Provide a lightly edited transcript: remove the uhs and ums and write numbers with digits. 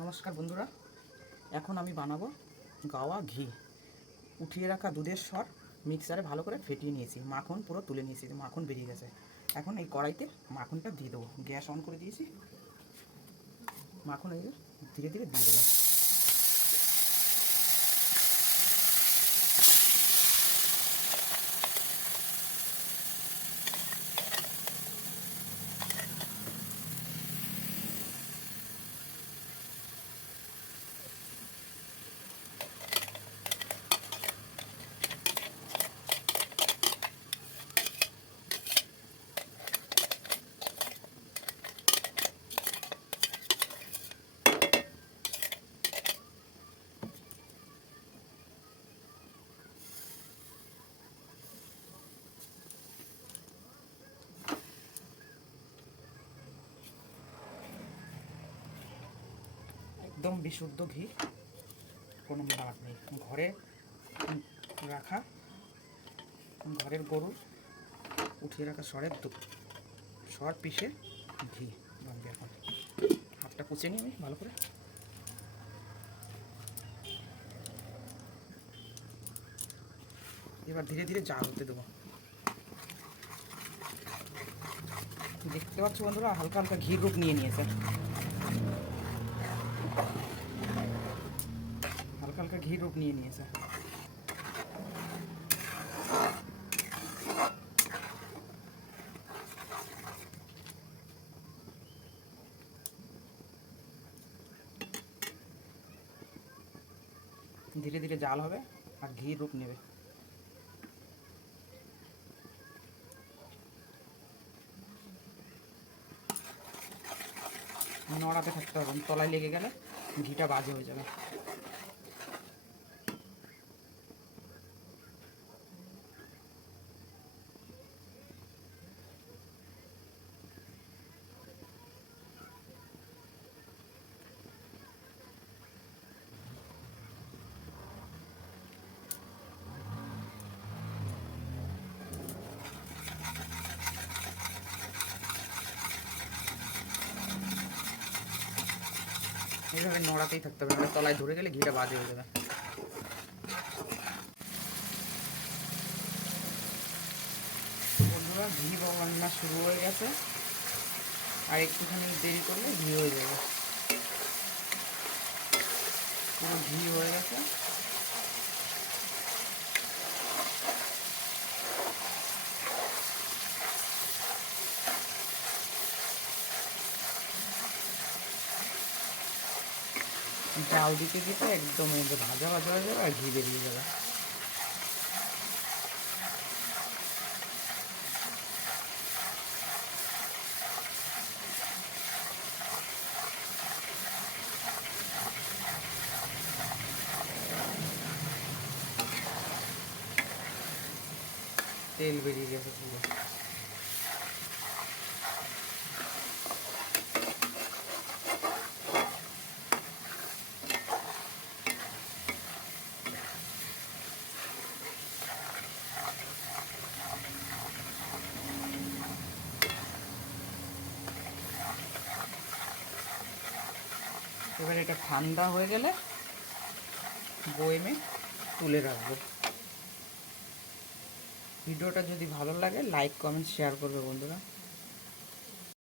নমস্কার বন্ধুরা, এখন আমি বানাবো গাওয়া ঘি। উঠিয়ে রাখা দুধের স্বর মিক্সারে ভালো করে ফেটিয়ে নিয়েছি, মাখন পুরো তুলে নিয়েছি, মাখন বেরিয়ে গেছে। এখন এই কড়াইতে মাখনটা দিয়ে দেবো, গ্যাস অন করে দিয়েছি। মাখন এই ধীরে ধীরে দিয়ে দেবো। একদম বিশুদ্ধ ঘি, কোনো দাগ নেই। ঘরে রাখা, ঘরের গরুর উঠিয়ে রাখা সর পিষে ঘি বানবে। এখন হাতটা কুচে নিই আমি ভালো করে। এবার ধীরে ধীরে জাল হতে দেবো। দেখতে পাচ্ছ বন্ধুরা, হালকা হালকা ঘির রূপ নিয়ে নিয়েছে। হালকা হালকা ঘির রূপ নিয়ে নিয়েছে। ধীরে ধীরে জাল হবে আর ঘির রূপ নেবে। নড়াতে থাকতে হবে, তলায় লেগে গেলে ঘিটা বাজে হয়ে যাবে। এইভাবে নড়াতেই থাকতে হবে, নাহলে তলায় ধরে গেলে ঘিটা বাজে হয়ে যাবে। বন্ধুরা, ঘি রান্না শুরু হয়ে গেছে, আর একটুখানি দেরি করলে ঘি হয়ে যাবে। পুরো ঘি হয়ে গেছে। জাল দিতে দিতে একদম ভাজা ভাজা হয়ে যাবে আর ঘি বেরিয়ে যাবে। তেল বেরিয়ে গেছে পুরো। এবার এটা ঠান্ডা হয়ে গেলে বয়েমে তুলে রাখবো। ভিডিওটা যদি ভালো লাগে লাইক কমেন্ট শেয়ার করবে বন্ধুরা।